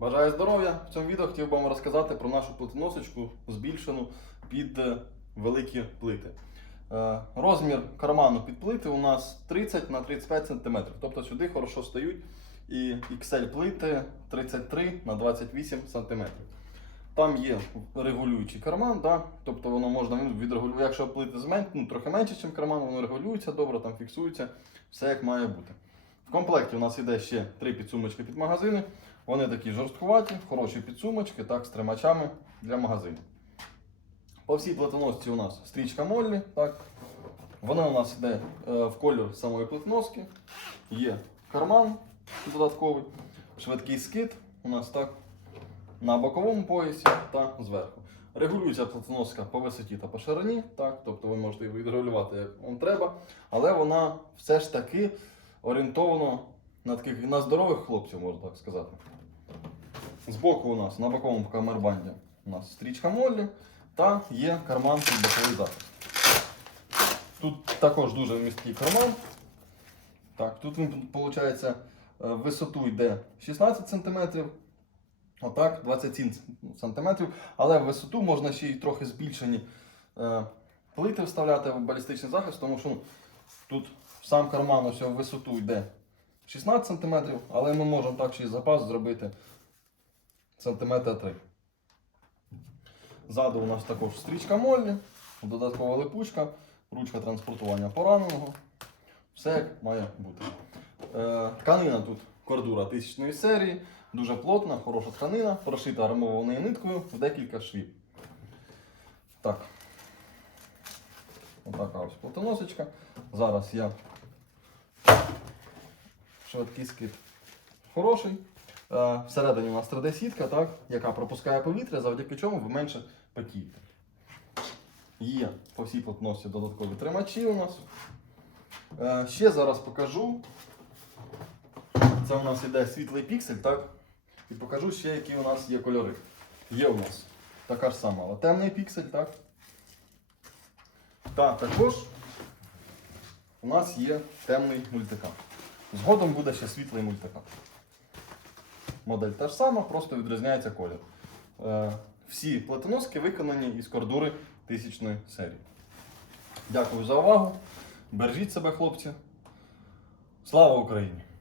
Бажаю здоров'я! В цьому відео хотів би вам розказати про нашу плитоносочку збільшену під е, великі плити. Е, Розмір карману під плити у нас 30 на 35 см. Тобто сюди хорошо стають і XL плити 33 на 28 см. Там є регулюючий карман, да? тобто воно можна відрегулювати. Якщо плити змен... ну, трохи менше, ніж карман, воно регулюється добре, там фіксується, все як має бути. В комплекті у нас йде ще три підсумочки під магазини. Вони такі жорсткуваті, хороші підсумочки, так, з тримачами для магазинів. По всій плитоносці у нас стрічка Моллі, так. Вона у нас йде е, в кольор самої плитоноски. Є карман додатковий, швидкий скид у нас так на боковому поясі та зверху. Регулюється плитоноска по висоті та по ширині, так, тобто ви можете її відрегулювати як вам треба, але вона все ж таки орієнтована на таких на здорових хлопців, можна так сказати. Збоку у нас на боковому камербанді у нас стрічка Моллі та є карман під боковий захист. Тут також дуже місткий карман. Так, тут він, виходить, висоту йде 16 см, отак 27 см, але в висоту можна ще й трохи збільшені е, плити вставляти в балістичний захист, тому що ну, тут сам карман ось в висоту йде 16 см, але ми можемо так ще й запас зробити сантиметра 3. Ззаду у нас також стрічка Моллі, додаткова липучка, ручка транспортування пораненого. Все як має бути. Е, тканина тут кордура тисячної серії, дуже плотна, хороша тканина, прошита армованою ниткою в декілька швів. Так. Отака ось платоносочка. Зараз я швидкий скид хороший. Е, Всередині у нас 3D-сітка, так, яка пропускає повітря, завдяки чому ви менше потієте. Є по всій плотності додаткові тримачі у нас. Е, Ще зараз покажу. Це у нас іде світлий піксель, так? І покажу ще, які у нас є кольори. Є у нас така ж сама, але темний піксель, так? Та також у нас є темний мультикам. Згодом буде ще світлий мультикам. Модель та ж сама, просто відрізняється колір. Е, всі платоноски виконані із кордури тисячної серії. Дякую за увагу. Бережіть себе, хлопці. Слава Україні!